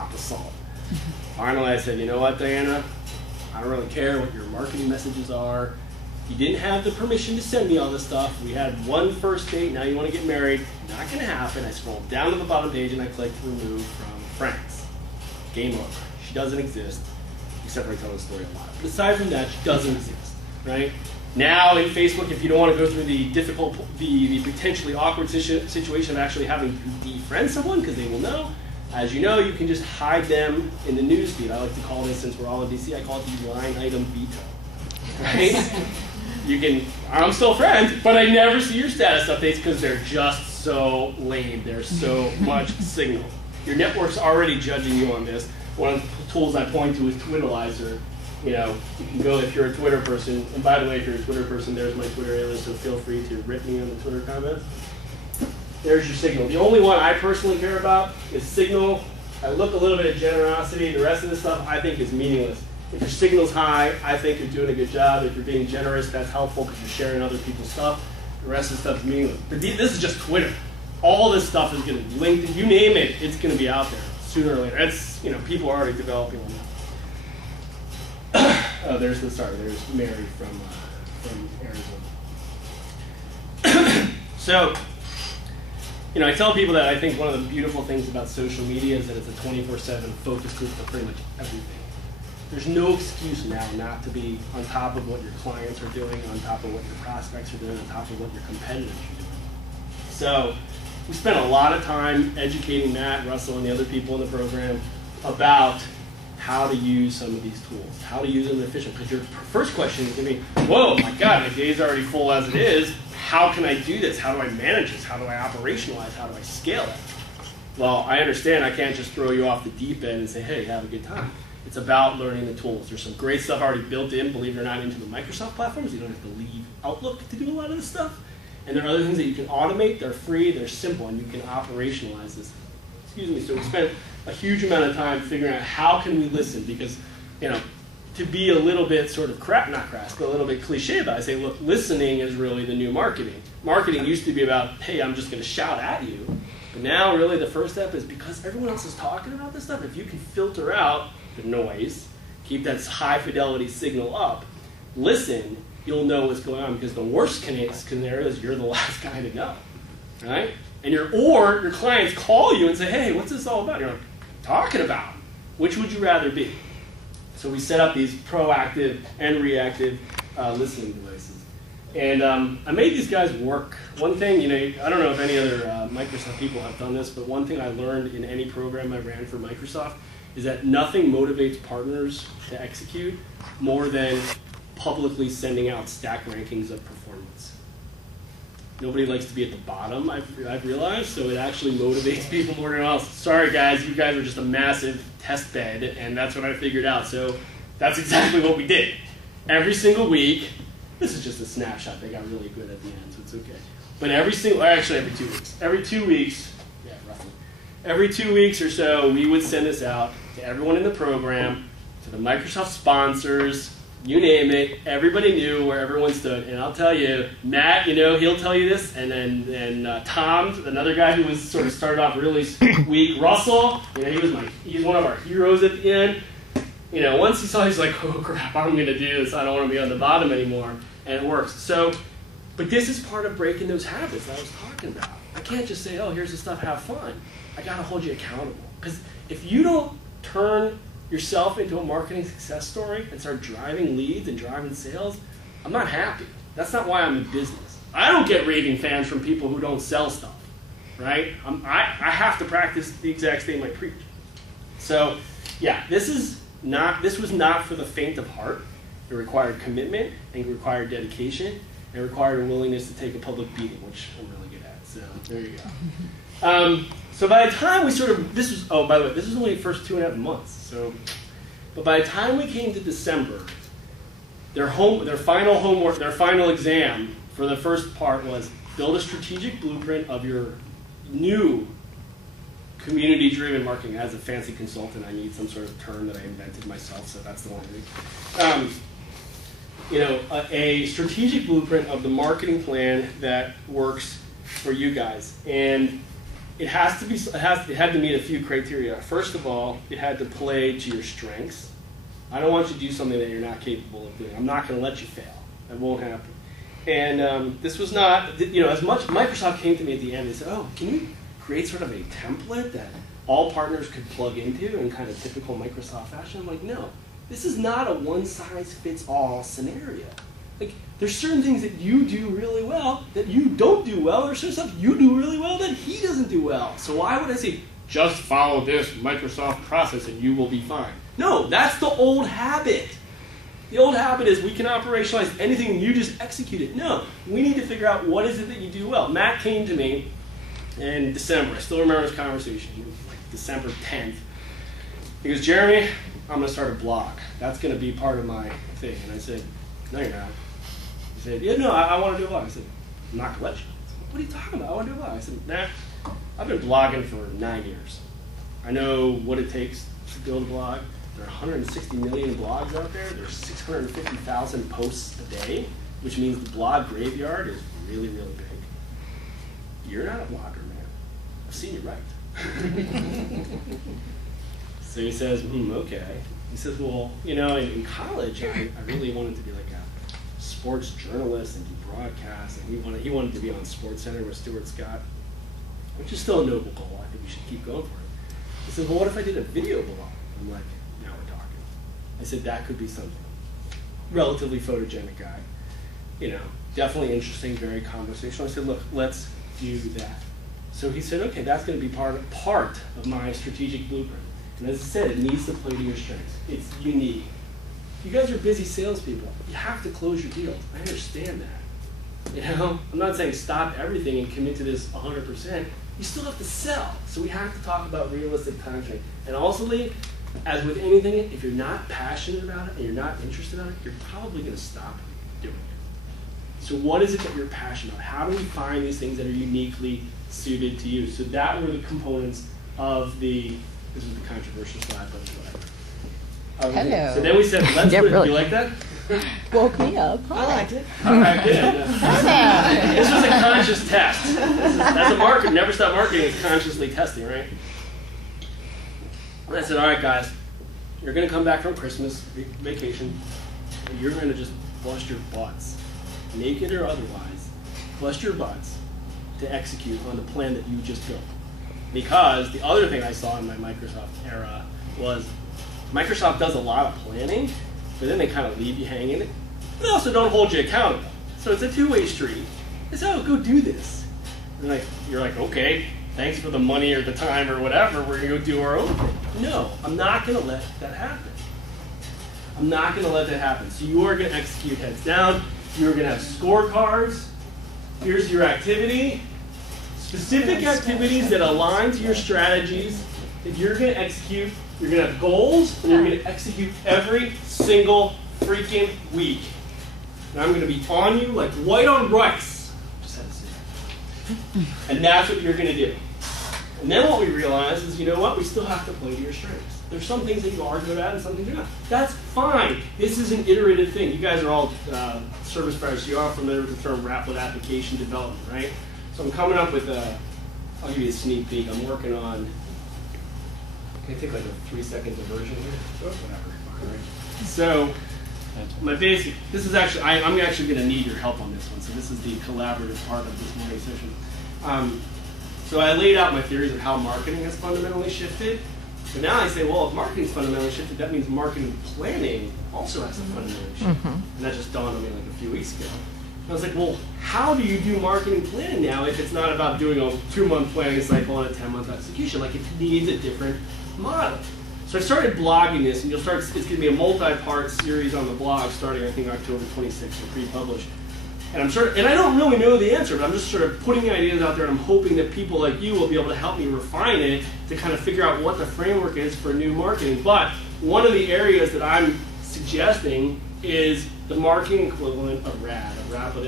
to solve. Finally, I said, you know what, Diana? I don't really care what your marketing messages are. You didn't have the permission to send me all this stuff. We had one first date, now you want to get married. Not going to happen. I scrolled down to the bottom page and I clicked remove from friends. Game over. She doesn't exist, except for I tell the story a lot. But aside from that, she doesn't exist, right? Now in Facebook, if you don't want to go through the difficult, the potentially awkward situation of actually having to defriend someone, because they will know, as you know, you can just hide them in the newsfeed. I like to call this, since we're all in DC, I call it the line item veto, right? You can, I'm still a friend, but I never see your status updates because they're just so lame. There's so much signal. Your network's already judging you on this. One of the tools I point to is Twitterlizer. You know, you can go if you're a Twitter person, and by the way, if you're a Twitter person, there's my Twitter alias, so feel free to rip me on the Twitter comments. There's your signal. The only one I personally care about is signal. I look a little bit at generosity. The rest of the stuff I think is meaningless. If your signal's high, I think you're doing a good job. If you're being generous, that's helpful because you're sharing other people's stuff. The rest of the stuff is meaningless. But this is just Twitter. All this stuff is going to be linked. You name it, it's going to be out there sooner or later. It's, you know, people are already developing on that. There's Mary from Arizona. So, you know, I tell people that I think one of the beautiful things about social media is that it's a 24/7 focus group for pretty much everything. There's no excuse now not to be on top of what your clients are doing, on top of what your prospects are doing, on top of what your competitors are doing. So we spent a lot of time educating Matt, Russell, and the other people in the program about how to use some of these tools, how to use them efficiently. Because your first question is going to be, whoa, my God, my day's already full as it is. How can I do this? How do I manage this? How do I operationalize? How do I scale it? Well, I understand I can't just throw you off the deep end and say, hey, have a good time. It's about learning the tools. There's some great stuff already built in, believe it or not, into the Microsoft platforms. You don't have to leave Outlook to do a lot of this stuff. And there are other things that you can automate. They're free, they're simple, and you can operationalize this. Excuse me. So we spent a huge amount of time figuring out how can we listen, because, you know, to be a little bit sort of not crass, but a little bit cliche about it, I say, look, listening is really the new marketing. Marketing used to be about, hey, I'm just going to shout at you. But now really the first step is, because everyone else is talking about this stuff, if you can filter out the noise, keep that high fidelity signal up, listen, you'll know what's going on, because the worst scenario is you're the last guy to know, right? And or your clients call you and say, hey, what's this all about? You're like, talking about. Which would you rather be? So we set up these proactive and reactive listening devices. And I made these guys work. One thing, you know, I don't know if any other Microsoft people have done this, but one thing I learned in any program I ran for Microsoft is that nothing motivates partners to execute more than publicly sending out stack rankings of performance. Nobody likes to be at the bottom, I've realized, so it actually motivates people more than else. Sorry guys, you guys are just a massive test bed, and that's what I figured out. So that's exactly what we did. Every single week, this is just a snapshot, they got really good at the end, so it's okay. But actually every 2 weeks. Every 2 weeks, yeah, roughly. Every 2 weeks or so, we would send this out to everyone in the program, to the Microsoft sponsors, you name it, everybody knew where everyone stood. And I'll tell you, Matt, you know, he'll tell you this, and then Tom, another guy who was sort of started off really weak, Russell, you know, he's one of our heroes at the end. You know, once he saw, he's like, oh crap, I'm going to do this, I don't want to be on the bottom anymore, and it works. So, but this is part of breaking those habits that I was talking about. I can't just say, oh, here's the stuff, have fun. I got to hold you accountable. Because if you don't turn yourself into a marketing success story and start driving leads and driving sales, I'm not happy. That's not why I'm in business. I don't get raving fans from people who don't sell stuff, right? I have to practice the exact same I preach. So, yeah, this was not for the faint of heart. It required commitment, and it required dedication, and it required a willingness to take a public beating, which I'm really good at. So there you go. So by the time we by the way, this was only the first 2.5 months. So, but by the time we came to December, their final homework, their final exam for the first part was build a strategic blueprint of your new community-driven marketing. As a fancy consultant, I need some sort of term that I invented myself, so that's the language. You know, a strategic blueprint of the marketing plan that works for you guys. And it had to meet a few criteria. First of all, it had to play to your strengths. I don't want you to do something that you're not capable of doing. I'm not going to let you fail. That won't happen. And this was not, as much, Microsoft came to me at the end and said, oh, can you create sort of a template that all partners could plug into in kind of typical Microsoft fashion? I'm like, no, this is not a one-size-fits-all scenario. Like, there's certain things that you do really well that you don't do well. There's certain stuff you do really well that he doesn't do well. So why would I say, just follow this Microsoft process and you will be fine? No, that's the old habit. The old habit is we can operationalize anything and you just execute it. No, we need to figure out what is it that you do well. Matt came to me in December. I still remember this conversation. It was like December 10th. He goes, Jeremy, I'm going to start a blog. That's going to be part of my thing. And I said, no, you're not. He said, yeah, no, I want to do a blog. I said, I'm not going to let you. I said, what are you talking about? I want to do a blog. I said, nah, I've been blogging for 9 years. I know what it takes to build a blog. There are 160 million blogs out there. There's 650,000 posts a day, which means the blog graveyard is really, really big. You're not a blogger, man. I've seen you write. So he says, okay. He says, well, in college, I really wanted to be like a sports journalist and do broadcasts, and he wanted to be on SportsCenter with Stuart Scott, which is still a noble goal. I think we should keep going for it. He says, well, what if I did a video blog? I'm like, now we're talking. I said, that could be something. Relatively photogenic guy, definitely interesting, very conversational. I said, look, let's do that. So he said, okay, that's going to be part of my strategic blueprint. And as I said, it needs to play to your strengths. It's unique. You guys are busy salespeople. You have to close your deals. I understand that. I'm not saying stop everything and commit to this 100%. You still have to sell. So we have to talk about realistic timeframe. And also, as with anything, if you're not passionate about it and you're not interested in it, you're probably going to stop doing it. So what is it that you're passionate about? How do we find these things that are uniquely suited to you? So that were the components of this is the controversial slide, but whatever. Hello. So then we said, let's Yeah, put it, really. you like that? Woke me up. I liked it. All right, good. This was a conscious test. As a marketer, never stop marketing is consciously testing, right? And I said, all right, guys, you're going to come back from Christmas vacation, and you're going to just bust your butts, naked or otherwise, bust your butts to execute on the plan that you just built. Because the other thing I saw in my Microsoft era was Microsoft does a lot of planning, but then they kind of leave you hanging. They also don't hold you accountable. So it's a two-way street. They say, oh, go do this. And you're like, okay, thanks for the money or the time or whatever. We're going to go do our own thing. No, I'm not going to let that happen. I'm not going to let that happen. So you are going to execute heads down. You're going to have scorecards. Here's your activity. Specific activities that align to your strategies that you're going to execute. You're going to have goals, and you're going to execute every single freaking week. And I'm going to be on you like white on rice. Just had to say that. And that's what you're going to do. And then what we realize is, you know what? We still have to play to your strengths. There's some things that you are good at and some things you're not. That's fine. This is an iterative thing. You guys are all service providers. You are familiar with the term rapid application development, right? So I'm coming up with I'll give you a sneak peek. I'm working on, can I take like a 3-second diversion here? Sure. Whatever. All right. So my basic, this is actually, I'm actually going to need your help on this one. So this is the collaborative part of this morning session. So I laid out my theories of how marketing has fundamentally shifted. But now I say, well, if marketing's fundamentally shifted, that means marketing planning also has to fundamentally shift. And that just dawned on me like a few weeks ago. I was like, well, how do you do marketing planning now if it's not about doing a 2-month planning cycle and a 10-month execution? Like, it needs a different model. So I started blogging this, and it's going to be a multi-part series on the blog starting, I think, October 26th, or pre-published. And I don't really know the answer, but I'm just sort of putting ideas out there, and I'm hoping that people like you will be able to help me refine it to kind of figure out what the framework is for new marketing. But one of the areas that I'm suggesting is the marketing equivalent of RAD, a rapid